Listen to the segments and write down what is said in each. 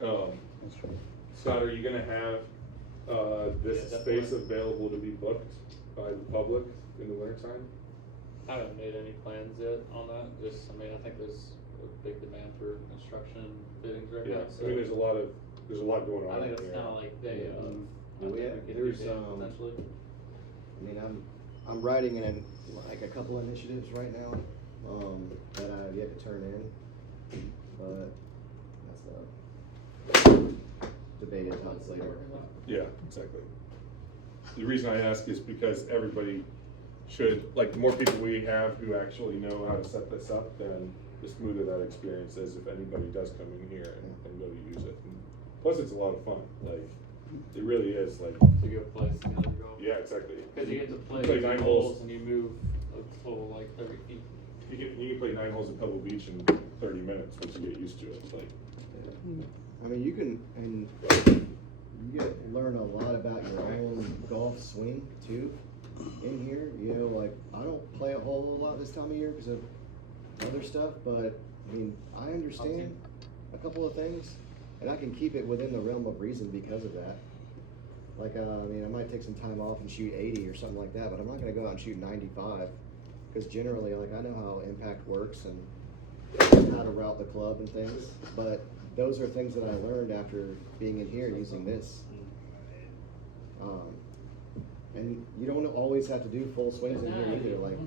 That's true. Scott, are you gonna have, this Yeah, space definitely. available to be booked by the public in the wintertime? I haven't made any plans yet on that, just, I mean, I think there's a big demand for construction fittings right Yeah, now, I mean, there's a lot going on I think in it's here. kinda like day of. Do we I think have- could there's, get in potentially. I mean, I'm writing in like a couple initiatives right now, that I have yet to turn in, but that's debated times later. Yeah, exactly. The reason I ask is because everybody should, like, the more people we have who actually know how to set this up, then the smoother that experience is if anybody does come in here and go to use it. And plus, it's a lot of fun, like, it really is, like, It's a good place to go to golf. yeah, exactly. Cause you get to play Play 9 holes. and you move a total like 30 feet. You can play 9 holes at Pebble Beach in 30 minutes once you get used to it, it's like, I mean, you learn a lot about your own golf swing too in here. You know, like I don't play a whole lot this time of year because of other stuff, but I mean, I understand a couple of things, and I can keep it within the realm of reason because of that. Like, I mean, I might take some time off and shoot 80 or something like that, but I'm not going to go out and shoot 95 because generally, like, I know how impact works and how to route the club and things, but those are things that I learned after being in here and using this. And you don't always have to do full swings in here either, like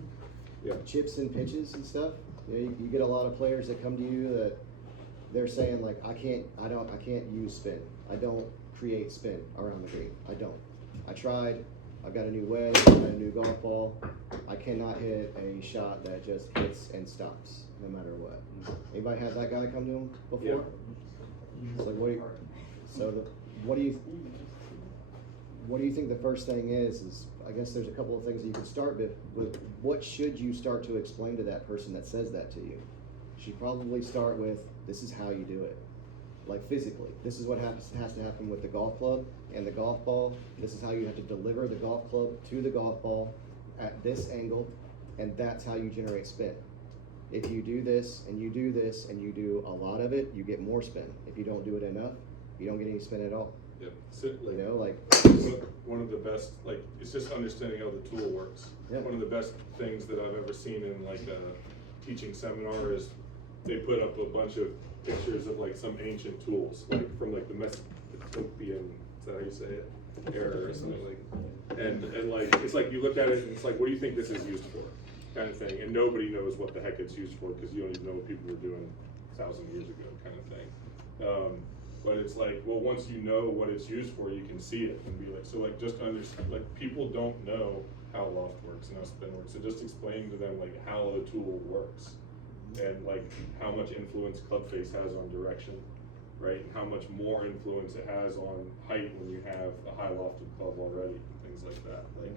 yeah. chips and pitches and stuff. You know, you get a lot of players that come to you that they're saying like, I can't use spin. I don't create spin around the green. I don't. I tried. I've got a new wedge. I've got a new golf ball. I cannot hit a shot that just hits and stops no matter what. Anybody have that guy come to him before? Yeah. It's like, what do you think the first thing is I guess there's a couple of things that you can start with. What should you start to explain to that person that says that to you? You should probably start with, this is how you do it. Like physically, this is what has to happen with the golf club and the golf ball. This is how you have to deliver the golf club to the golf ball at this angle, and that's how you generate spin. If you do this and you do this and you do a lot of it, you get more spin. If you don't do it enough, you don't get any spin at all. Yep. So, like, You know, like one of the best, like, it's just understanding how the tool works. Yeah. One of the best things that I've ever seen in like a teaching seminar is they put up a bunch of pictures of like some ancient tools, like from like the Mesopotamian, is that how you say it? Era or something like, and like, it's like you look at it and it's like, what do you think this is used for? Kind of thing, and nobody knows what the heck it's used for because you don't even know what people were doing 1,000 years ago, kind of thing. But it's like, well, once you know what it's used for, you can see it and be like, so like, just to understand, like, people don't know how loft works and how spin works, so just explain to them like how the tool works and like how much influence club face has on direction, right, and how much more influence it has on height when you have a high lofted club already, and things like that, like.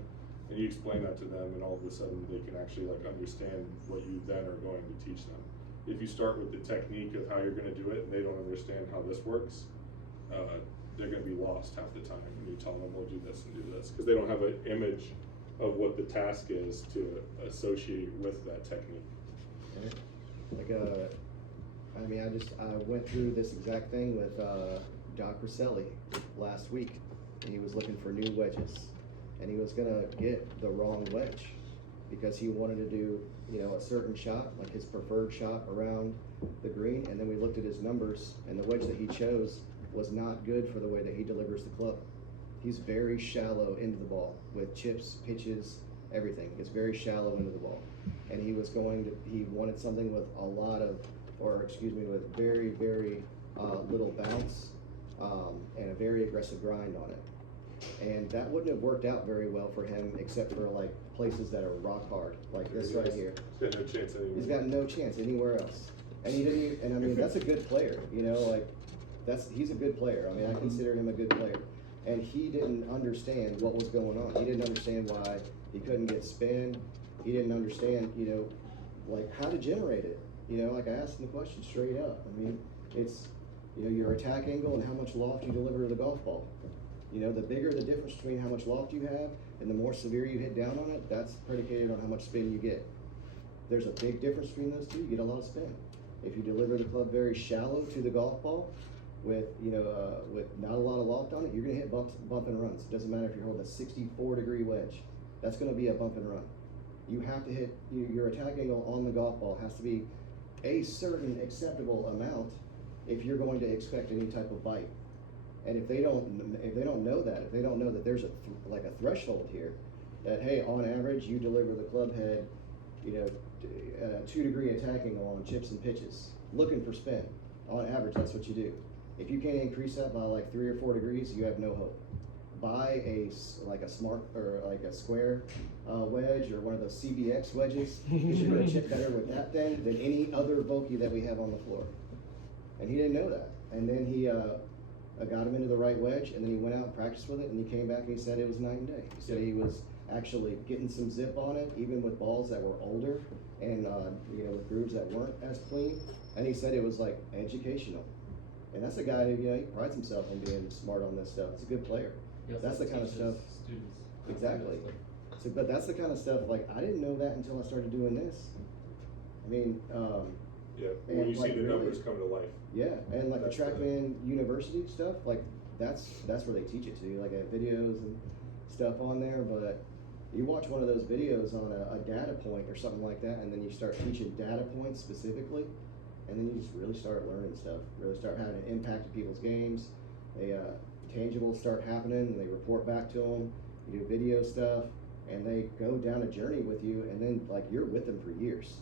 And you explain that to them, and all of a sudden they can actually like understand what you then are going to teach them. If you start with the technique of how you're going to do it, and they don't understand how this works, they're going to be lost half the time. And you tell them, "We'll do this and do this," because they don't have an image of what the task is to associate with that technique. Like I mean, I went through this exact thing with Doc Rosselli last week, and he was looking for new wedges. And he was gonna get the wrong wedge because he wanted to do, you know, a certain shot, like his preferred shot around the green. And then we looked at his numbers, and the wedge that he chose was not good for the way that he delivers the club. He's very shallow into the ball with chips, pitches, everything. It's very shallow into the ball. And he wanted something with with very, very little bounce and a very aggressive grind on it. And that wouldn't have worked out very well for him, except for like places that are rock hard, like this right here. He's got no chance anymore. He's got no chance anywhere else. And he didn't. And I mean, that's a good player. You know, like he's a good player. I mean, I consider him a good player. And he didn't understand what was going on. He didn't understand why he couldn't get spin. He didn't understand, you know, like how to generate it. You know, like I asked him the question straight up. I mean, it's, you know, your attack angle and how much loft you deliver to the golf ball. You know, the bigger the difference between how much loft you have and the more severe you hit down on it, that's predicated on how much spin you get. There's a big difference between those two. You get a lot of spin. If you deliver the club very shallow to the golf ball, with, with not a lot of loft on it, you're gonna hit bump and runs. It doesn't matter if you're holding a 64-degree wedge. That's gonna be a bump and run. You have to hit, your attack angle on the golf ball has to be a certain acceptable amount if you're going to expect any type of bite. And if they don't know that, if they don't know that there's like a threshold here, that hey, on average you deliver the club head, 2-degree attack angle on chips and pitches, looking for spin. On average, that's what you do. If you can't increase that by like 3 or 4 degrees, you have no hope. Buy a smart or like a square wedge or one of those CBX wedges, because you're gonna chip better with that thing than any other Vokey that we have on the floor. And he didn't know that. And then he got him into the right wedge, and then he went out and practiced with it, and he came back and he said it was night and day. He said he was actually getting some zip on it, even with balls that were older and with grooves that weren't as clean. And he said it was like educational. And that's a guy who, he prides himself in being smart on this stuff. He's a good player. That's the kind of stuff. Students. Exactly. So, but that's the kind of stuff, like, I didn't know that until I started doing this. I mean, Yeah, and when you see like the really- numbers come to life. yeah, and like the That's the- TrackMan University stuff, like that's where they teach it to you. Like, I have videos and stuff on there, but you watch one of those videos on a data point or something like that, and then you start teaching data points specifically, and then you just really start learning stuff, really start having an impact to people's games. They tangibles start happening, and they report back to them. You do video stuff, and they go down a journey with you, and then like you're with them for years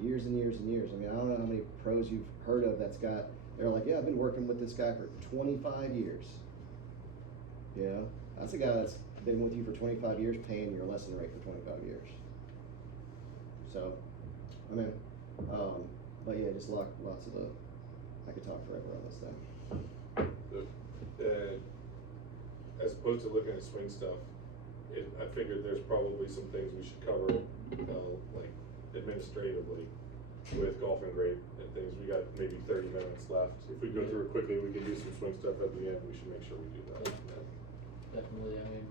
and years and years. I mean, I don't know how many pros you've heard of they're like, yeah, I've been working with this guy for 25 years. That's a guy that's been with you for 25 years, paying your lesson rate for 25 years. So, I mean, but yeah, just lots of I could talk forever on this thing. As opposed to looking at swing stuff, I figured there's probably some things we should cover, like administratively with golf and grade and things. We got maybe 30 minutes left. If we go through it quickly, we can do some swing stuff at the end. We should make sure we do that. Definitely, I mean,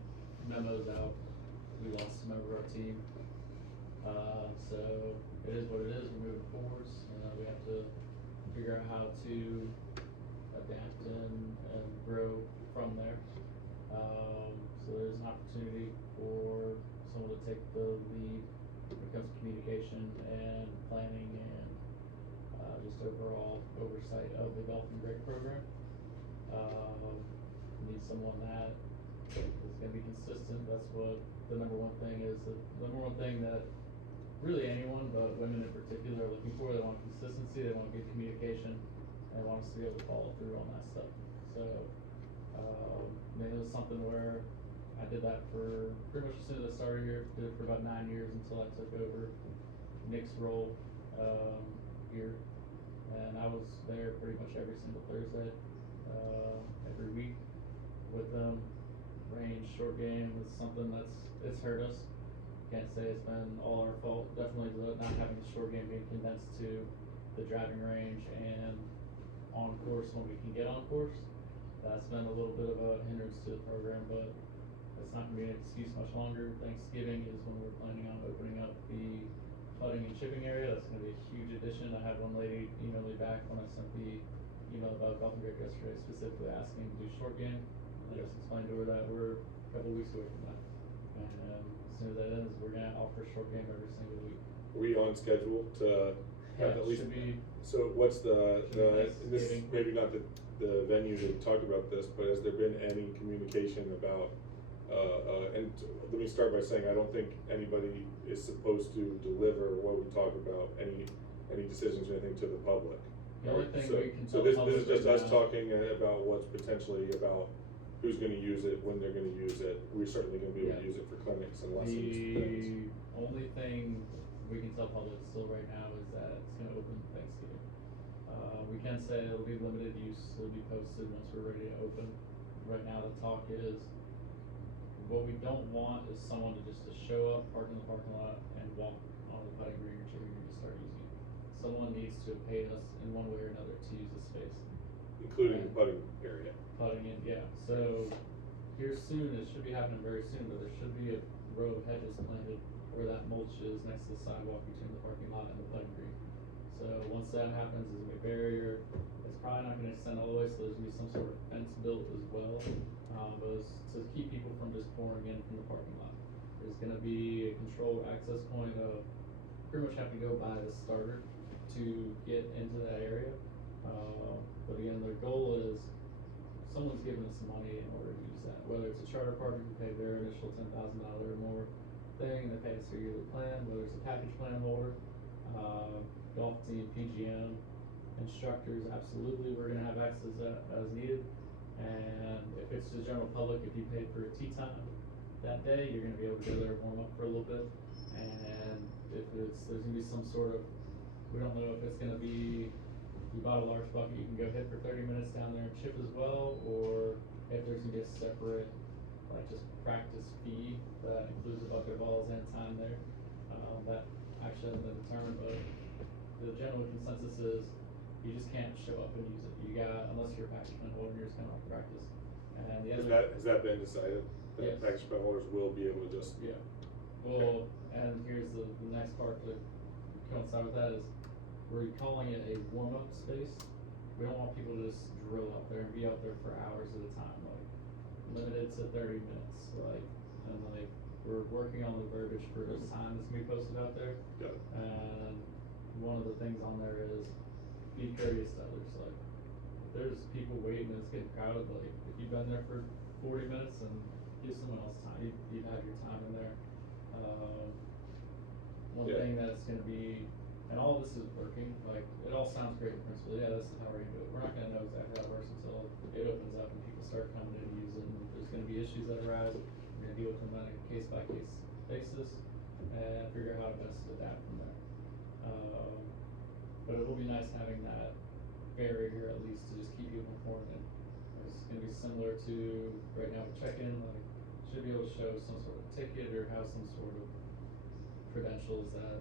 memos out, we lost a member of our team. So it is what it is, we're moving forwards, we have to figure out how to adapt and grow from there. So there's an opportunity for someone to take the lead when it comes to communication and planning and just overall oversight of the Golf and Grade program. Need someone that is gonna be consistent. That's what the number one thing is. The number one thing that really anyone, but women in particular, are looking for. They want consistency, they want good communication, and they want us to be able to follow through on that stuff. So, it was something where I did that for pretty much as soon as I started here. Did it for about 9 years until I took over Nick's role here, and I was there pretty much every single Thursday, every week with them. Range, short game is something it's hurt us. Can't say it's been all our fault. Definitely not having the short game being condensed to the driving range and on course when we can get on course. That's been a little bit of a hindrance to the program, but that's not gonna be an excuse much longer. Thanksgiving is when we're planning on opening up the putting and chipping area. That's gonna be a huge addition. I had one lady email me back when I sent the email about Golf and Grade yesterday, specifically asking to do short game. I just explained to her that we're a couple weeks away from that. And as soon as that ends, we're gonna offer short game every single week. Are we on schedule to have at least? Should be. So what's the this is Thanksgiving. maybe not the venue to talk about this, but has there been any communication about? And let me start by saying I don't think anybody is supposed to deliver what we talk about, any decisions or anything to the public. The only thing So- we can So tell the this is public just right us now- talking about what's potentially about who's gonna use it, when they're gonna use it. We're certainly gonna be able to Yeah. use it for clinics and lessons and things. The only thing we can tell public still right now is that it's gonna open Thanksgiving. We can say it'll be limited use, it'll be posted once we're ready to open. Right now, the talk is, what we don't want is someone to just show up, park in the parking lot, and walk on the putting green or chipping green to start using it. Someone needs to have paid us in one way or another to use the space. Including the putting area. Putting in, yeah, so here soon, it should be happening very soon, but there should be a row of hedges planted where that mulch is next to the sidewalk between the parking lot and the putting green. So once that happens, there's gonna be a barrier. It's probably not gonna extend all the way, so there's gonna be some sort of fence built as well. But it's to keep people from just pouring in from the parking lot. There's gonna be a controlled access point of, pretty much have to go by the starter to get into that area. But again, their goal is, someone's giving us some money in order to use that, whether it's a charter partner who paid their initial $10,000 or more thing, and they pay us their yearly plan, whether it's a package plan holder, golf team, PGM, instructors, absolutely, we're gonna have access as needed. And if it's the general public, if you paid for a tee time that day, you're gonna be able to go there and warm up for a little bit. And if there's gonna be some sort of, we don't know if it's gonna be, you bought a large bucket, you can go hit for 30 minutes down there and chip as well, or if there's gonna be a separate, like just practice fee that includes a bucket of balls and time there. That actually hasn't been determined, but the general consensus is you just can't show up and use it. You got, unless you're a package plan holder, you're just coming off practice. And the other. Has that been decided? That Yes. package plan holders will be able to just. Yeah. Well, and here's the next part to coincide with that is, we're calling it a warm-up space. We don't want people to just drill out there and be out there for hours at a time, like, limited to 30 minutes, like, and like, we're working on the verbiage for this time that's gonna be posted out there. Got it. And one of the things on there is, be courteous to others, like, if there's people waiting and it's getting crowded, like, if you've been there for 40 minutes and give someone else time, you've had your time in there. One Yeah. thing that's gonna be, and all of this is working, like, it all sounds great in principle, yeah, this is how we're gonna do it. We're not gonna know exactly how it works until it opens up and people start coming in and using it. There's gonna be issues that arise, we're gonna deal with them on a case by case basis and figure out how to best adapt from there. But it will be nice having that barrier at least to just keep people informed. And it's gonna be similar to, right now, check-in, like, should be able to show some sort of ticket or have some sort of credentials that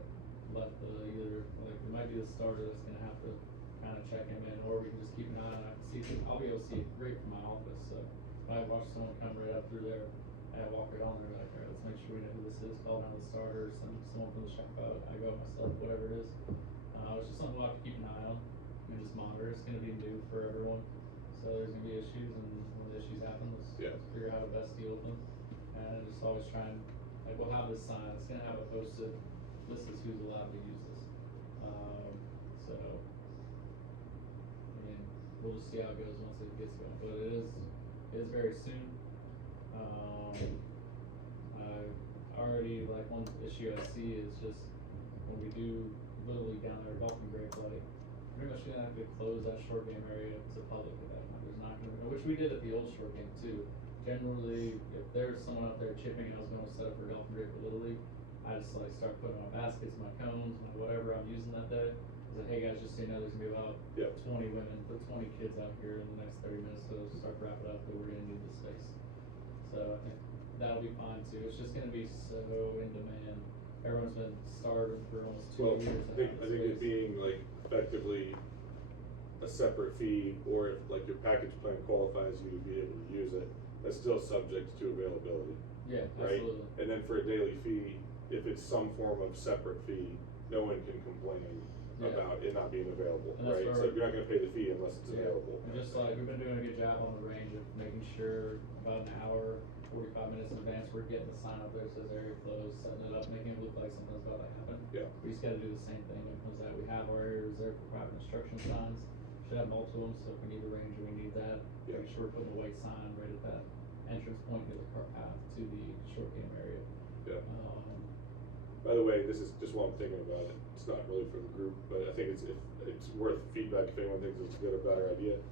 let the, either, like, it might be the starter that's gonna have to kinda check him in, or we can just keep an eye on it. I can see, I'll be able to see it great from my office, so if I watch someone come right up through there, and I walk right on there, like, alright, let's make sure we know who this is, call down the starter, send someone from the shop out, I go myself, whatever it is. It's just something we'll have to keep an eye on and just monitor. It's gonna be new for everyone, so there's gonna be issues, and when the issues happen, let's figure out how to best deal with them. And just always try and, like, we'll have this sign, it's gonna have it posted, this is who's allowed to use this. So, I mean, we'll just see how it goes once it gets going, but it is very soon. I already, like, one issue I see is just, when we do Little League down there, Golf and Grape, like, pretty much gonna have to close that short game area to public at that time. There's not gonna be, which we did at the old short game too. Generally, if there's someone out there chipping, I was gonna set up for Golf and Grape for Little League, I just like start putting my baskets, my cones, my whatever I'm using that day. I was like, hey guys, just so you know, there's gonna be about 20 women, 20 kids out here in the next 30 minutes, so start wrap it up, but we're gonna need this space. So I think that'll be fine too. It's just gonna be so in demand. Everyone's been starving for almost 2 years. I think it being like effectively a separate fee, or if like your package plan qualifies you to be able to use it, that's still subject to availability. Yeah, right? absolutely. And then for a daily fee, if it's some form of separate fee, no one can complain about it not being available, And that's right? So you're not gonna pay the fee unless it's available. And just like, we've been doing a good job on the range of making sure about an hour, 45 minutes in advance, we're getting the sign up there that says area closed, setting it up, making it look like something's about to happen. Yeah. We just gotta do the same thing when it comes out. We have our area reserved for private instruction signs, should have multiple of them, so if we need a ranger, we need that. Yeah. Make sure we're putting a white sign right at that entrance point near the car path to the short game area. Yeah. By the way, this is just while I'm thinking about it, it's not really for the group, but I think it's worth feedback if anyone thinks it's a good or better idea.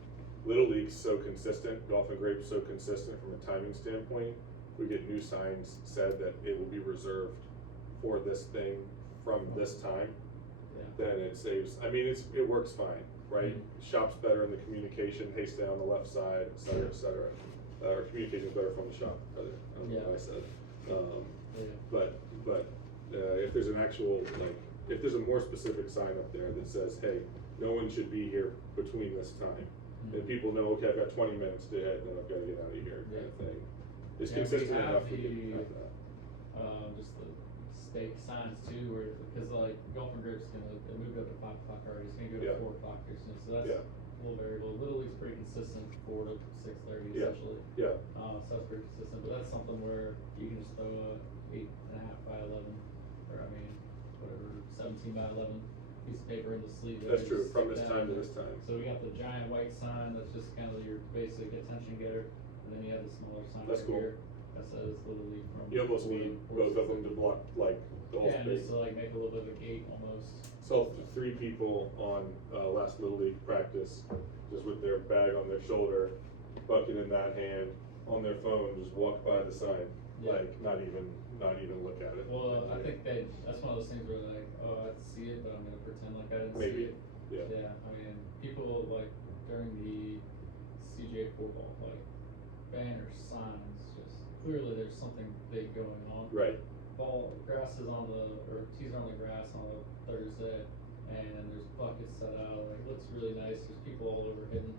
Little League's so consistent, Golf and Grape's so consistent from a timing standpoint. We get new signs said that it will be reserved for this thing from this time. Yeah. Then it saves, I mean, it works fine, right? Shop's better in the communication, hey, stay on the left side, et cetera, et cetera. Or communication's better from the shop, rather, I don't know what I said. But if there's an actual, like, if there's a more specific sign up there that says, hey, no one should be here between this time, then people know, okay, I've got 20 minutes to hit, and then I've gotta get out of here, kind of thing. It's consistent enough we can have that. Just the fake signs too, where, because like Golf and Grip's it moved up to 5 o'clock already, it's gonna go Yeah. to 4 o'clock here soon, so that's Yeah. a little variable. Little League's pretty consistent, 4 to 6:30 Yeah. essentially. Yeah, So that's pretty consistent, but that's something where you can just throw a 8.5 by 11, or I mean, whatever, 17 by 11 piece of paper in the sleeve. there, that's true, just from stick this that time in to there. this time. So we got the giant white sign, that's just kind of your basic attention getter, and then you have the smaller sign That's right cool. here that says Little League from. You almost 4 to need 4 both of them to block, like, the whole Yeah, and space. just to like make a little bit of a gate almost. Saw 3 people on, last Little League practice, just with their bag on their shoulder, bucket in that hand, on their phone, just walk by the sign, Yeah. like, not even look at it. Well, I think that's one of those things where like, oh, I see it, but I'm gonna pretend like I didn't Maybe, see it. yeah. Yeah, I mean, people like during the CJ football, like banners, signs, just clearly there's something big going on. Right, Grass is on tees are on the grass on a Thursday, and there's buckets set out, like, it looks really nice, there's people all over hitting.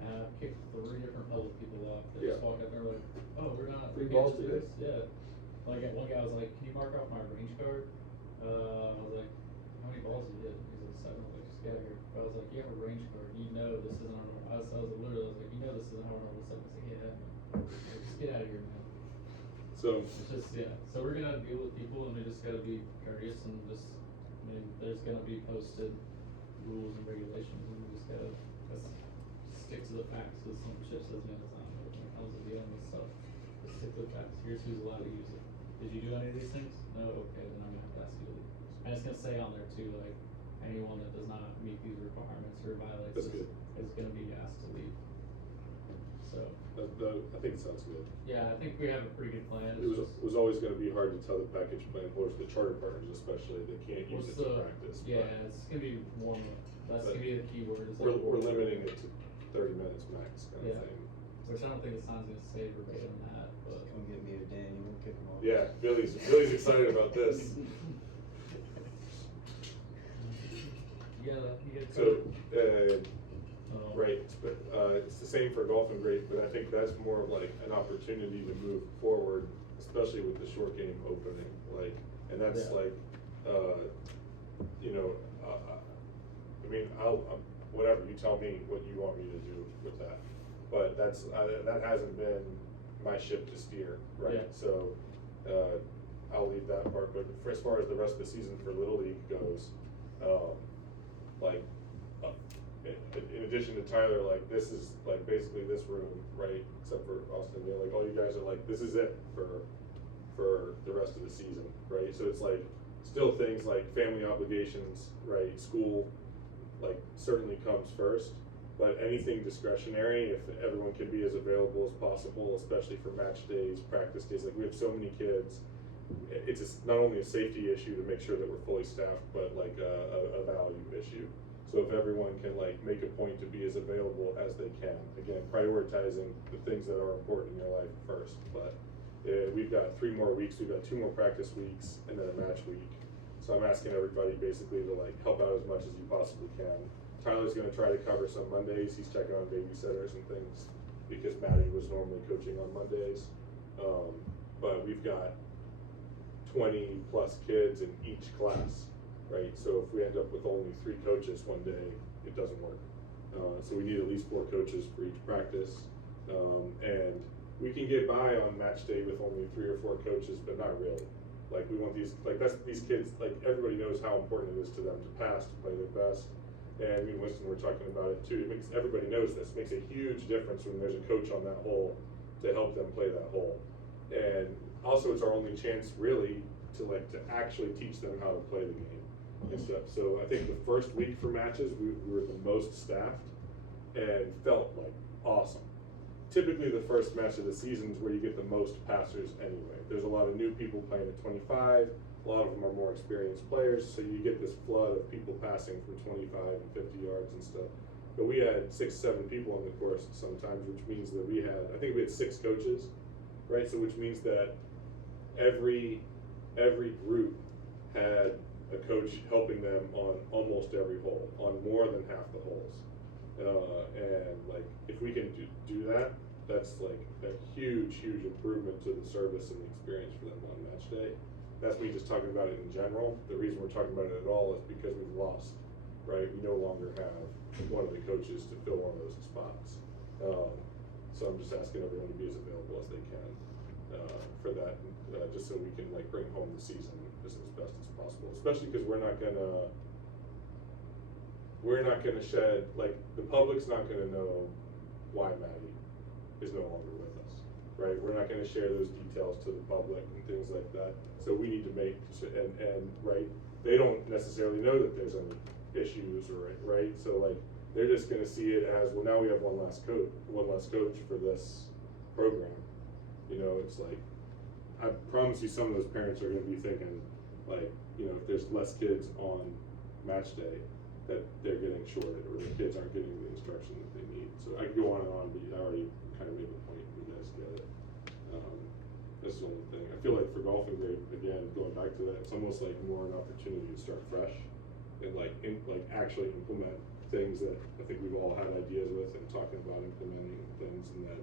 And I've kicked 3 different public people off, they just Yeah. walk up there like, oh, we're not. Free we balls can't do today. this." Yeah. Like, one guy was like, can you mark off my range card? I was like, how many balls did you hit? He's like, 7. I was like, just get out of here. But I was like, you have a range card, you know this isn't our normal. I was like, you know this isn't how our normal stuff. He's like, yeah. I was like, just get out of here, man. so, It's just, yeah, so we're gonna deal with people and we just gotta be courteous and just, I mean, there's gonna be posted rules and regulations and we just gotta stick to the facts, cause some shit says, man, it's not, when it comes to dealing with stuff, just stick to the facts, here's who's allowed to use it. Did you do any of these things? No, okay, then I'm gonna have to ask you to leave. And it's gonna say on there too, like, anyone that does not meet these requirements or violates That's this good. is gonna be asked to leave. So, I think it sounds good. yeah, I think we have a pretty good plan. It was always gonna be hard to tell the package plan holders, the charter partners especially, they can't use it What's to the- practice. Yeah, but it's gonna be warm up. That's But gonna be the key word. is We're like warm up. limiting it to 30 minutes max kind Yeah. of thing. Which I don't think the sign's gonna say verbatim that, but. Come get me or Dan, you won't kick him off. Yeah, Billy's excited about this. You get So, Right. right, but, it's the same for Golf and Great, but I think that's more of like an opportunity to move forward, especially with the short game opening, like, and that's Yeah. like, you know, I mean, whatever, you tell me what you want me to do with that. But that hasn't been my ship to steer, right? Yeah. So, I'll leave that part, but for as far as the rest of the season for Little League goes, like, in addition to Tyler, like, this is like basically this room, right? Except for Austin, you know, like all you guys are like, this is it for the rest of the season, right? So it's like, still things like family obligations, right? School, like, certainly comes first, but anything discretionary, if everyone can be as available as possible, especially for match days, practice days, like we have so many kids. It's not only a safety issue to make sure that we're fully staffed, but like a value issue. So if everyone can like make a point to be as available as they can, again, prioritizing the things that are important in your life first. But we've got 3 more weeks, we've got 2 more practice weeks, and then a match week. So I'm asking everybody basically to like help out as much as you possibly can. Tyler's gonna try to cover some Mondays, he's checking on babysitters and things, because Maddie was normally coaching on Mondays. But we've got 20 plus kids in each class, right? So if we end up with only 3 coaches one day, it doesn't work. So we need at least 4 coaches for each practice. And we can get by on match day with only 3 or 4 coaches, but not really. Like we want these kids, like everybody knows how important it is to them to pass, to play their best. And me and Winston were talking about it too. Everybody knows this. It makes a huge difference when there's a coach on that hole to help them play that hole. And also it's our only chance really to actually teach them how to play the game and stuff. So I think the first week for matches, we were the most staffed and felt like awesome. Typically the first match of the season is where you get the most passers anyway. There's a lot of new people playing at 25. A lot of them are more experienced players, so you get this flood of people passing from 25 and 50 yards and stuff. But we had 6, 7 people on the course sometimes, which means that I think we had 6 coaches, right? So which means that every group had a coach helping them on almost every hole, on more than half the holes. And like, if we can do that, that's like a huge improvement to the service and the experience for them on match day. that's me just talking about it in general. The reason we're talking about it at all is because we've lost, right? We no longer have one of the coaches to fill one of those spots. So I'm just asking everyone to be as available as they can for that, just so we can like bring home the season as best as possible. Especially because we're not gonna shed, like, the public's not gonna know why Maddie is no longer with us, right? We're not gonna share those details to the public and things like that. So we need to make, and right, they don't necessarily know that there's any issues, or right? So like, they're just gonna see it as, well, now we have one less coach for this program. You know, it's like, I promise you some of those parents are gonna be thinking, like, you know, if there's less kids on match day, that they're getting shorted, or the kids aren't getting the instruction that they need. So I could go on and on, but I already kind of made the point, you guys get it. That's the only thing. I feel like for golfing grade, again, going back to that, it's almost like more an opportunity to start fresh and like actually implement things that I think we've all had ideas with, and talking about implementing things, and then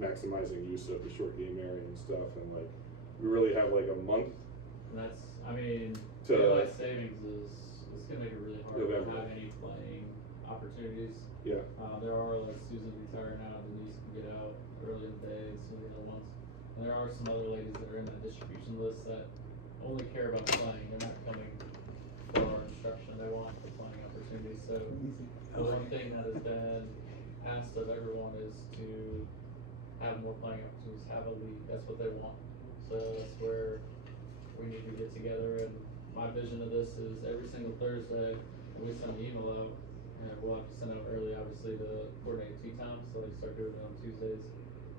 maximizing use of the short game area and stuff. And like, we really have like a month. And that's, I mean, To- daylight savings is, it's gonna make it really hard to November. have any playing opportunities. Yeah. There are, like, Susan's retired now, Denise can get out early in the day, and some of the other ones. And there are some other ladies that are in the distribution list that only care about playing, they're not coming for our instruction, they want the playing opportunities. So, the one thing that has been asked of everyone is to have more playing opportunities, have a league, that's what they want. So that's where we need to get together, and my vision of this is every single Thursday, when we send an email out, and we'll have to send out early, obviously, to coordinate tee times, so they start doing it on Tuesdays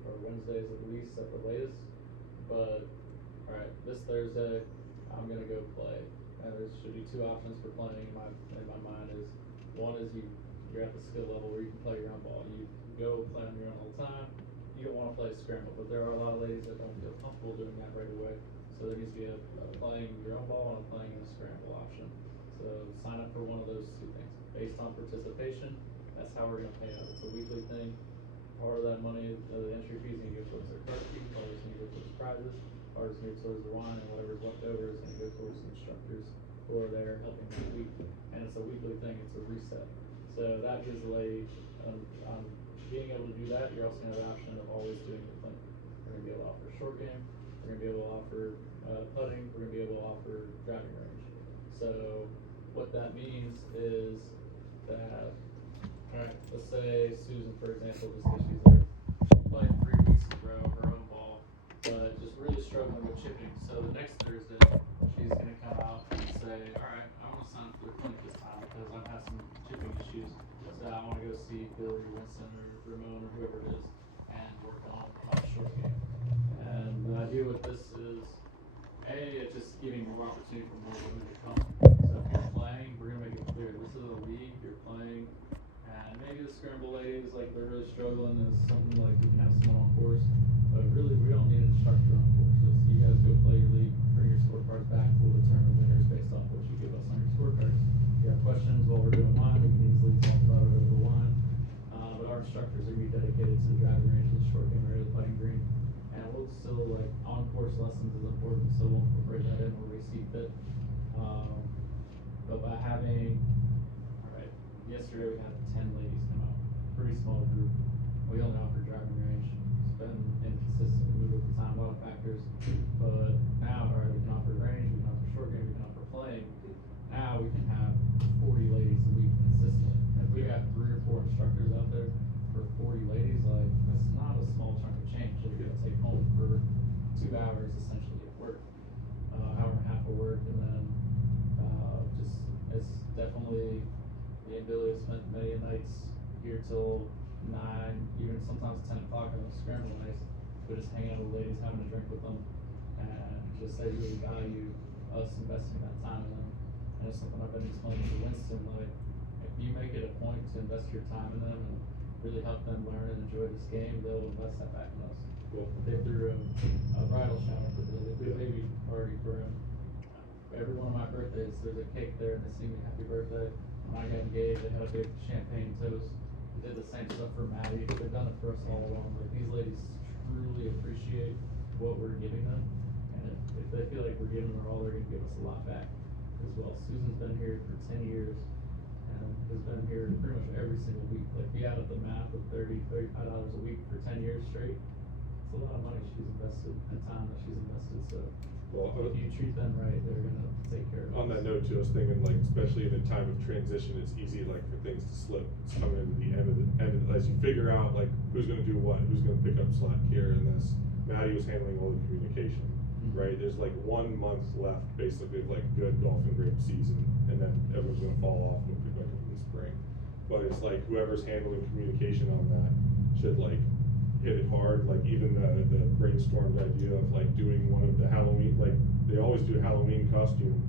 or Wednesdays at least, at the latest. But, alright, this Thursday, I'm gonna go play, and there should be two options for playing in my mind is, one is you're at the skill level where you can play your own ball, you go play on your own all the time, you don't wanna play a scramble, but there are a lot of ladies that don't feel comfortable doing that right away. So there needs to be a playing your own ball and a playing in a scramble option. So sign up for one of those two things. Based on participation, that's how we're gonna pay out. It's a weekly thing. Part of that money, the entry fees gonna go towards their card fee, part is gonna go towards prizes, part is gonna go towards the wine, and whatever's left over is gonna go towards the instructors who are there helping that week. And it's a weekly thing, it's a reset. So that gives the lady, being able to do that, you're also gonna have the option of always doing the thing. We're gonna be able to offer a short game, we're gonna be able to offer putting, we're gonna be able to offer driving range. So what that means is that, alright, let's say Susan, for example, just because she's there, she's playing 3 weeks in a row, her own ball, but just really struggling with chipping. So the next Thursday, she's gonna come out and say, alright, I wanna sign up for the clinic this time because I've had some chipping issues. So I wanna go see Billy, Winston, or Ramon, or whoever it is, and work on my short game. And the idea with this is, it's just giving more opportunity for more women to come. So if you're playing, we're gonna make it clear, this is a league, you're playing, and maybe the scramble ladies, like, they're really struggling, and it's something like we can have someone on course, but really, we don't need an instructor on course. So you guys go play your league, bring your scorecards back, we'll determine winners based off what you give us on your scorecards. If you have questions while we're doing mine, we can easily talk about it over the line. But our instructors are gonna be dedicated to the driving range, the short game area, the putting green. And we'll still, like, on-course lessons is important, so we'll incorporate that in where we see fit. But by having, alright, yesterday we had 10 ladies come out, pretty small group. We only offered driving range. It's been inconsistent, we moved with the time, a lot of factors. But now, alright, we can offer range, we can offer short game, we can offer playing. Now we can have 40 ladies a week consistently. If we got 3 or 4 instructors out there for 40 ladies, like, that's not a small chunk of change that you're gonna take home for 2 hours essentially of work, hour and a half of work, and then it's definitely the ability to spend many nights here till 9, even sometimes 10 o'clock on those scramble nights, but just hanging out with ladies, having a drink with them, and just they really value us investing that time in them. And it's something I've been explaining to Winston, like, if you make it a point to invest your time in them and really help them learn and enjoy this game, they'll invest that back in us. Cool. They threw a bridal shower for Billy, they threw a baby party for him. Every one of my birthdays, there's a cake there and they sing me happy birthday. When I got engaged, they had a big champagne toast. They did the same stuff for Maddie. They've done it for us all along. Like, these ladies truly appreciate what we're giving them, And if they feel like we're giving them all, they're gonna give us a lot back as well. Susan's been here for 10 years and has been here pretty much every single week. Like, if you add up the math of $35 a week for 10 years straight, it's a lot of money she's invested, and time that she's invested, so. Well, If you treat them right, they're gonna take care of it. on that note too, I was thinking like, especially in a time of transition, it's easy like for things to slip. It's coming into the end as you figure out like who's gonna do what, who's gonna pick up slack here and this. Maddie was handling all the communication, right? There's like 1 month left basically of like good golf and grape season, and then everyone's gonna fall off and we'll pick back up in the spring. But it's like whoever's handling communication on that should like hit it hard, like even the brainstormed idea of like doing one of the Halloween, like they always do a Halloween costume.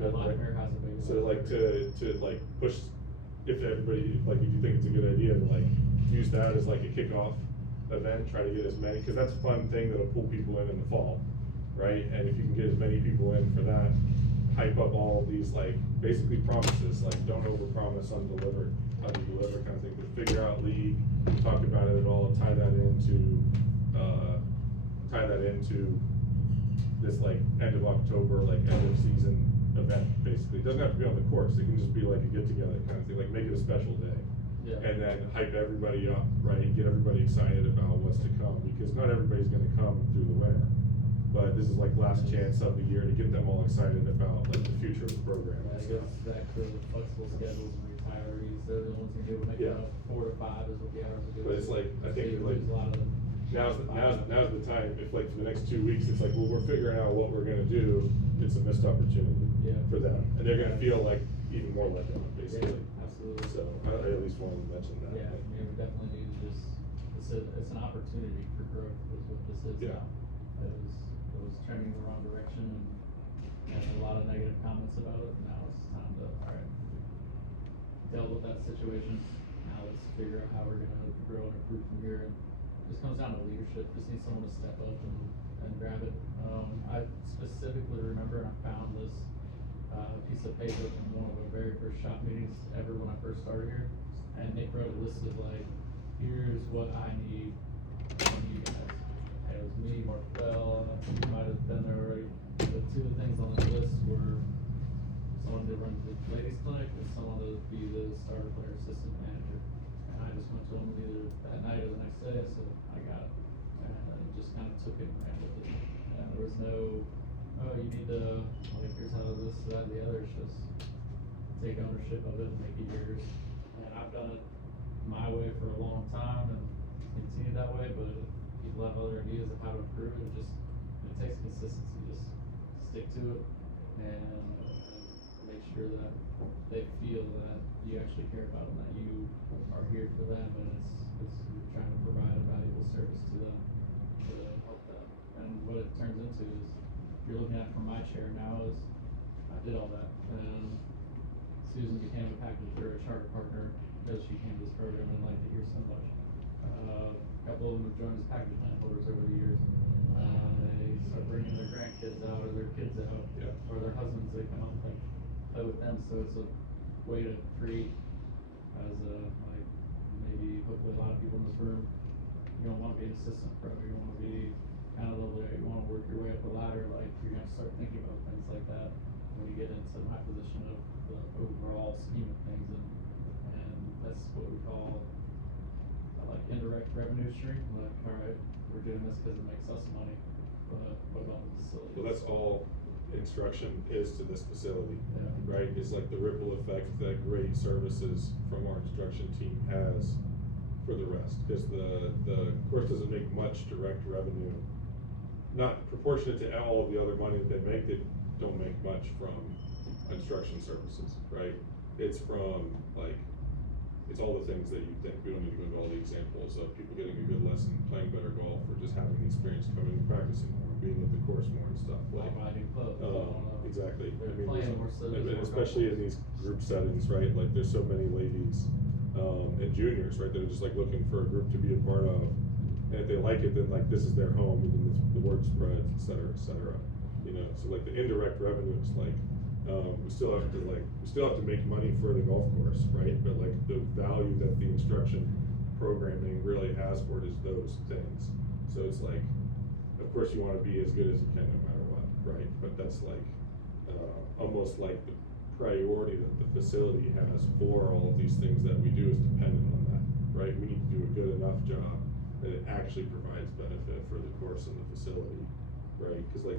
Yeah, Black Bear has a big one. So like to like push, if everybody, like if you think it's a good idea, to like use that as like a kickoff event, try to get as many, cause that's a fun thing that'll pull people in the fall, right? And if you can get as many people in for that, hype up all of these like basically promises, like don't overpromise, undeliver, under-deliver kind of thing, but figure out league, talk about it at all, tie that into this like end of October, like end of season event, basically. It doesn't have to be on the course, it can just be like a get together kind of thing, like make it a special day. Yeah. And then hype everybody up, right, get everybody excited about what's to come, because not everybody's gonna come through the winter. But this is like last chance of the year to get them all excited about like the future of the program. Yeah, it goes back to the flexible schedules and retirees, they're the ones who do make Yeah. it up 4 to 5 is what the hours are doing. But it's like, I think So you like, lose a lot of them. now's the time, if like for the next 2 weeks, it's like, well, we're figuring out what we're gonna do, it's a missed opportunity Yeah. for them, and they're gonna feel like even more let down, Yeah, basically. absolutely. So, I at least wanted to mention that. Yeah, we definitely need to just, it's an opportunity for growth, is what this is Yeah. now. It was trending in the wrong direction and a lot of negative comments about it, now it's time to, alright, dealt with that situation, now let's figure out how we're gonna grow and improve from here, and it just comes down to leadership, just need someone to step up and grab it. I specifically remember, and I found this, piece of paper from one of the very first shop meetings ever when I first started here, and Nick wrote a list of like, here's what I need from you guys. And it was me, Mark Bell, you might have been there already, but 2 of the things on that list were someone to run the ladies clinic and someone to be the starter player assistant manager. And I just went to them either that night or the next day, I said, I got it. And I just kind of took it and ran with it. And there was no, oh, you need to, like, here's how this, that, and the other, it's just take ownership of it and make it yours. And I've done it my way for a long time and continue that way, but if people have other ideas of how to improve it, it takes consistency, just stick to it and make sure that they feel that you actually care about them, that you are here for them, and it's you're trying to provide a valuable service to them to help them. And what it turns into is, you're looking at from my chair now is, I did all that, and Susan became a package or a charter partner because she came to this program and liked it here so much. A couple of them have joined as package plant holders over the years. They start bringing their grandkids out or their kids out, Yeah. or their husbands, they come out and play with them, so it's a way to create as a, like, maybe hopefully a lot of people in this room, you don't wanna be an assistant pro, you don't wanna be kind of level there, you wanna work your way up the ladder, like, you're gonna start thinking about things like that when you get into my position of the overall scheme of things, and that's what we call like indirect revenue stream, like, alright, we're doing this cause it makes us money, but what about the facility? Well, that's all instruction is to this facility, Yeah. right? It's like the ripple effect that great services from our instruction team has for the rest, because the course doesn't make much direct revenue, not proportionate to all of the other money that they make. They don't make much from instruction services, right? It's from like, it's all the things that you think. We don't need to go into all the examples of people getting a good lesson, playing better golf, or just having the experience, coming and practicing more, being at the course more and stuff like. Buying clubs, Exactly. they're I mean, playing there's- more so there's and more especially in couples. these group settings, right? Like there's so many ladies, and juniors, right? That are just like looking for a group to be a part of. And if they like it, then like this is their home, and then the word spreads, et cetera, et cetera. You know, so like the indirect revenue is like, we still have to make money for the golf course, right? But like the value that the instruction programming really has for it is those things. So it's like, of course you wanna be as good as you can no matter what, right? But that's like, almost like the priority that the facility has for all of these things that we do is dependent on that, right? We need to do a good enough job that it actually provides benefit for the course and the facility, right? Cause like,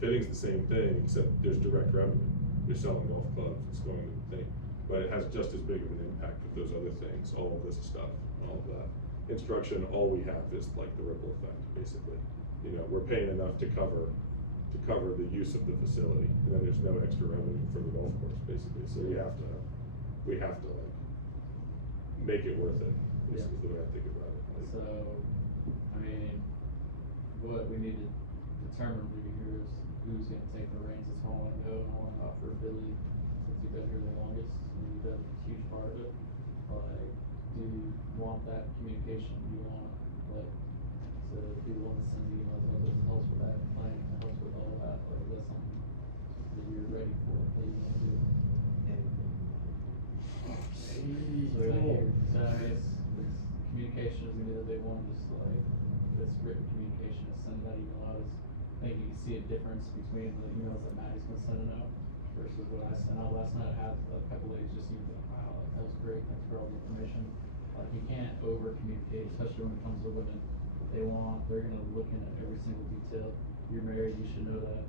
fitting's the same thing, except there's direct revenue. You're selling golf clubs, it's going to the thing, but it has just as big of an impact with those other things, all of this stuff, all of that. Instruction, all we have is like the ripple effect, basically. You know, we're paying enough to cover the use of the facility, and then there's no extra revenue for the golf course, basically, so we have to like, make it worth it, is the way I think about it. Like, So, I mean, what we need to determine here is who's gonna take the reins. That's all I wanna go, and I wanna offer Billy, since you've been here the longest, and you've been a huge part of it. Like, do you want that communication? Do you want, like, to be the one that sends emails, that helps with that planning, that helps with all that? Or is that something that you're ready for, that you wanna do? So, right here, so I mean, it's communication is gonna be the big one, just like, this written communication, is sending that email out, I think you can see a difference between the emails that Maddie's been sending out versus what I sent out last night. I had a couple ladies just even like, wow, like, that was great, thanks for all the information. Like, you can't over communicate, especially when it comes to women. They're gonna look in at every single detail. You're married, you should know that.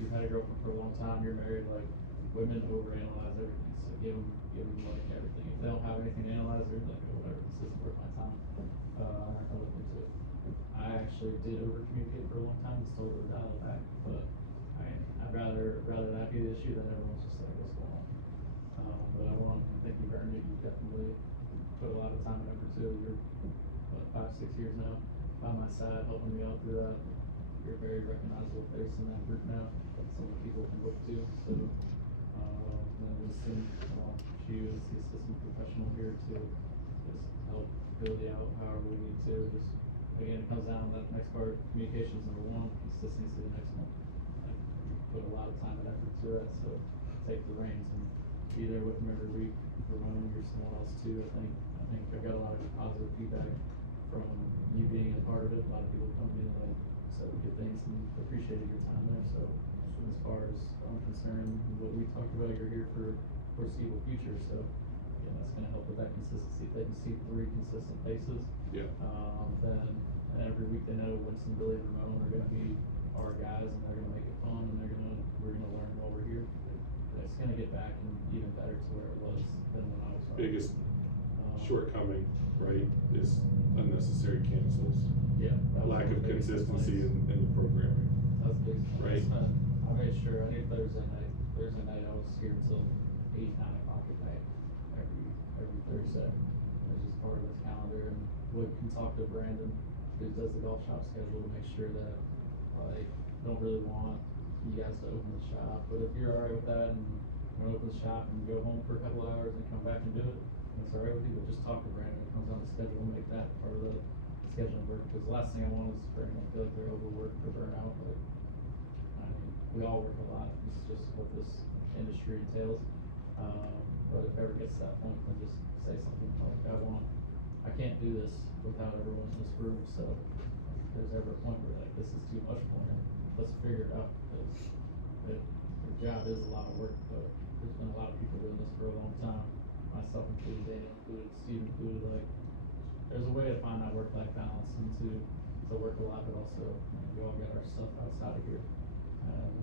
You've had a girlfriend for a long time, you're married, like, women overanalyze everything, so give them like everything. If they don't have anything to analyze, they're like, oh, whatever, this isn't worth my time. I'm not gonna look into it. I actually did over communicate for a long time, just told her to dial it back, but I'd rather that be the issue than everyone's just like, what's going on? But I think you've earned it. You've definitely put a lot of time and effort to it. You're, what, 5-6 years now by my side, helping me out through that. You're a very recognizable face in that group now, someone people can look to, so, then listen, she is the assistant professional here to just help Billy out however we need to. Just, again, it comes down to that next part, communications number one, consistency the next one. Like, you put a lot of time and effort to that, so take the reins and be there with them every week. Ramon, you're someone else too. I think I've got a lot of positive feedback from you being a part of it. A lot of people come in like said good things and appreciated your time there. So as far as I'm concerned, what we talked about, you're here for foreseeable future. So yeah, that's gonna help with that consistency. If they can see 3 consistent faces, Yeah. then every week they know Winston, Billy, and Ramon are gonna be our guys, and they're gonna make it fun, and we're gonna learn while we're here. It's gonna get back and even better to where it was than when I was running. Biggest shortcoming, right, is unnecessary cancels. Yeah. that was Lack one of the biggest consistency complaints. in the programming. That was the biggest Right. complaint. I made sure, I knew Thursday night I was here till 8, 9 o'clock at night, every Thursday. It was just part of this calendar, and we can talk to Brandon, who does the golf shop schedule, to make sure that, like, don't really want you guys to open the shop, but if you're alright with that, and you wanna open the shop and go home for a couple hours and come back and do it, that's alright with you, but just talk to Brandon when it comes on the schedule and make that part of the scheduling work, because the last thing I want is for anyone to feel like they're overworked or burnout, but I mean, we all work a lot, it's just what this industry entails. But if ever gets to that point, then just say something like, I can't do this without everyone in this room, so if there's ever a point where like, this is too much for me, let's figure it out, because the job is a lot of work, but there's been a lot of people doing this for a long time, myself included, Daniel included, Steve included, like, there's a way to find that work-life balance and to work a lot, but also, we all got our stuff outside of here, and,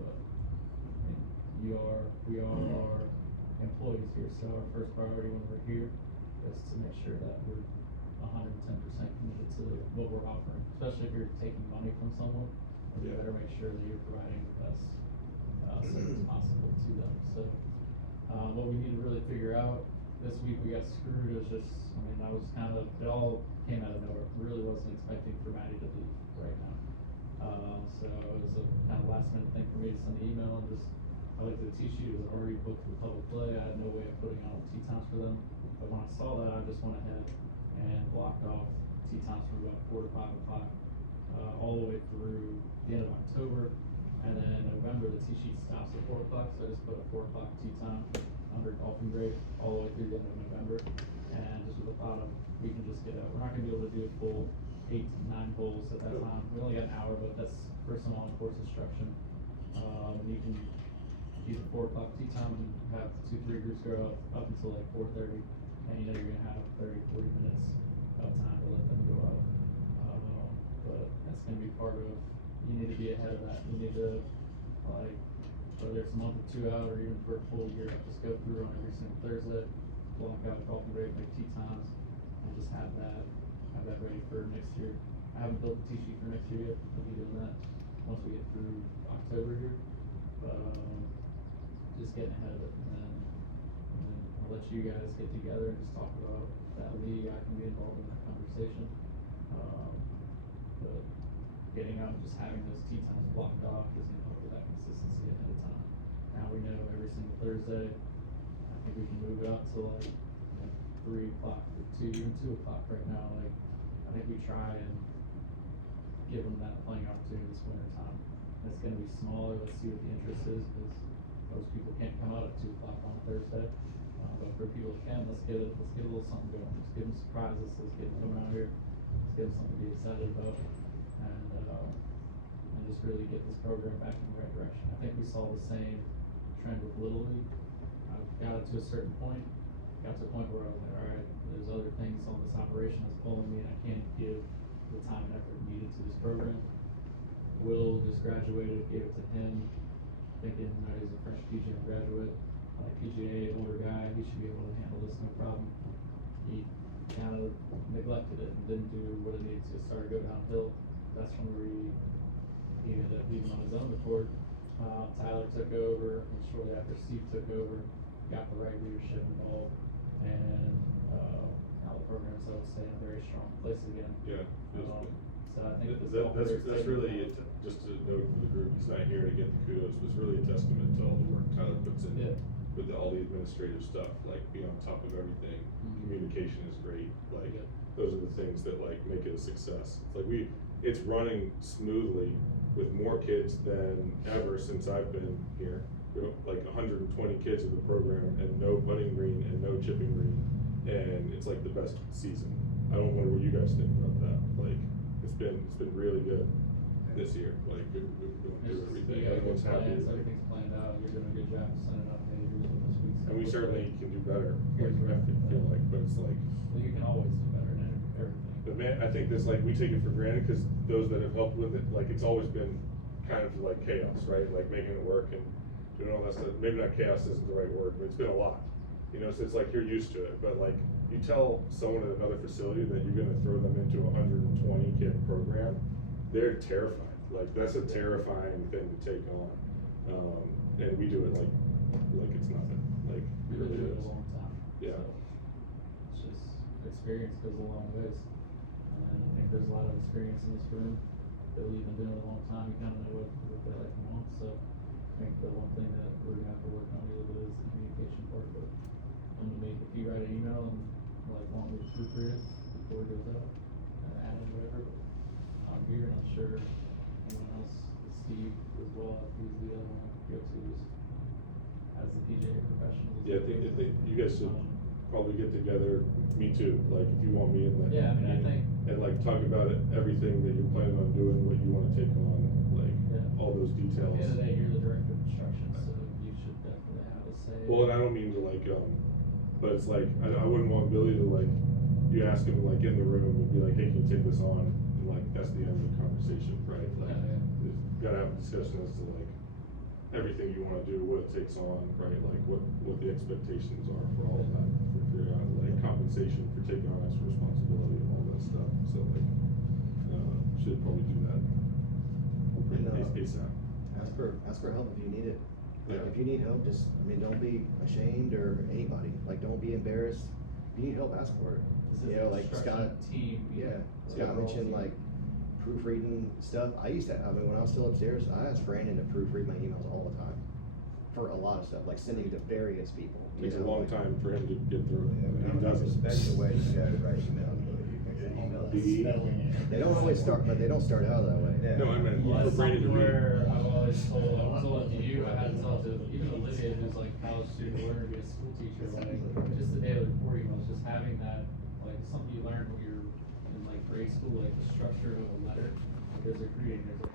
but, I mean, we all are employees here, so our first priority when we're here is to make sure that we're 110% committed to what we're offering, especially if you're taking money from someone, you better make sure that you're providing the best service possible to them. So, what we need to really figure out this week, we got screwed. It was just, I mean, it all came out of nowhere. Really wasn't expecting for Maddie to leave right now. So it was a kind of last minute thing for me to send the email and just, I looked at the tee sheet, it was already booked for public play. I had no way of putting out tee times for them. But when I saw that, I just went ahead and blocked off tee times from about 4 to 5 o'clock, all the way through the end of October. And then in November, the tee sheet stops at 4 o'clock, so I just put a 4 o'clock tee time under golfing grade all the way through the end of November. And just with the thought of, we can just get out. We're not gonna be able to do a full 8 to 9 goals at that Yep. time. We only got an hour, but that's for some on-course instruction. You can use a 4 o'clock tea time and have 2-3 groups go up until like 4:30, and you know you're gonna have 30-40 minutes of time to let them go out. But that's gonna be part of, you need to be ahead of that. You need to, like, whether it's a month or 2 out, or even for a full year, just go through on every single Thursday, block out golf and break, like tea times, and just have that ready for next year. I haven't built the tee sheet for next year yet. I'll be doing that once we get through October here. But just getting ahead of it, and then I'll let you guys get together and just talk about that league. I can be involved in that conversation. But getting out and just having those tee times blocked off is gonna help with that consistency ahead of time. Now we know every single Thursday. I think we can move it up to like 3 o'clock or 2, even 2 o'clock right now. Like, I think we try and give them that playing opportunity this winter time. It's gonna be smaller. Let's see what the interest is, because most people can't come out at 2 o'clock on Thursday. But for people that can, let's get a little something going. Let's give them surprises. Let's get them coming out here. Let's give them something to be excited about, and just really get this program back in the right direction. I think we saw the same trend with Little League. I got it to a certain point. Got to a point where I was like, all right, there's other things on this operation that's pulling me, and I can't give the time and effort needed to this program. Will just graduated, gave it to him, thinking that he's a fresh PGA graduate, like PGA, older guy, he should be able to handle this, no problem. He kind of neglected it and didn't do what it needed to, start to go downhill. That's when he ended up leaving on his own accord. Tyler took over, and shortly after Steve took over, got the right leadership involved, and now the program's able to stay in a very strong place again. Yeah. So I think That's really it. Just to note for the group, he's not here to get the kudos, but it's really a testament to all the work Tyler puts in. Yeah. With all the administrative stuff, like being on top of everything. Communication is great. Like, Yeah. those are the things that like make it a success. It's like it's running smoothly with more kids than ever since I've been here. You know, like 120 kids in the program, and no putting green and no chipping green, and it's like the best season. I don't wonder what you guys think about that. Like, it's been really good this year. Like, we're going through everything. Everyone's happy. Everything's planned out. You're doing a good job sending out majors with this week's. And we certainly can do better. Like, I feel like, but it's like. Well, you can always do better than everything. But man, I think this, like, we take it for granted, because those that have helped with it, like, it's always been kind of like chaos, right? Like making it work and doing all that stuff. Maybe not chaos isn't the right word, but it's been a lot. You know, so it's like you're used to it. But like, you tell someone at another facility that you're gonna throw them into a 120 kid program, they're terrified. Like, that's a terrifying thing to take on. And we do it like it's nothing. Like, it We've been really doing it is. a long time. Yeah. So it's just, experience goes a long ways. And I think there's a lot of experience in this room. Bill, you've been doing it a long time, you kinda know what they like and want, so I think the one thing that we're gonna have to work on a little bit is the communication part, but if you write an email and like want me to proofread it before it goes out, add in whatever, but I'm here and I'm sure anyone else, Steve as well, he's the other one I go to as the PGA professional. Yeah, I think you guys should probably get together, me too, like, if you want me in that. Yeah, I mean, I think. And like, talk about it, everything that you're planning on doing, what you wanna take on, like, Yeah. all those details. At the end of the day, you're the director of instruction, so you should definitely have a say. Well, and I don't mean to like, but it's like, I wouldn't want Billy to like, you ask him like in the room and be like, hey, can you take this on? And like, that's the end of the conversation, right? Like, Yeah. you gotta have a discussion as to like, everything you wanna do, what it takes on, right? Like, what the expectations are for all of that, for like compensation for taking on extra responsibility and all that stuff. So like, should probably do that pretty ASAP. Ask for help if you need it. Like, Yeah. if you need help, just, don't be ashamed, or anybody, like, don't be embarrassed. If you need help, ask for it. This is You know, an like Scott, instruction team. yeah, Scott Overall mentioned team. like proofreading stuff. When I was still upstairs, I asked Brandon to proofread my emails all the time for a lot of stuff, like sending to various people. Takes a you know, long like- time for him to get through it. I He doesn't. respect the way you guys write emails, but you can get emails. They don't always start, but they don't start out that way. Yeah. No, I meant Well, for that's Brandon to something read. where I've always told it to you, I had to tell it to even Olivia, who's like college student, learner, to be a school teacher, like, just the daily report emails, just having that, like, it's something you learn when you're in like grade school, like the structure of a letter, because they're creating, there's a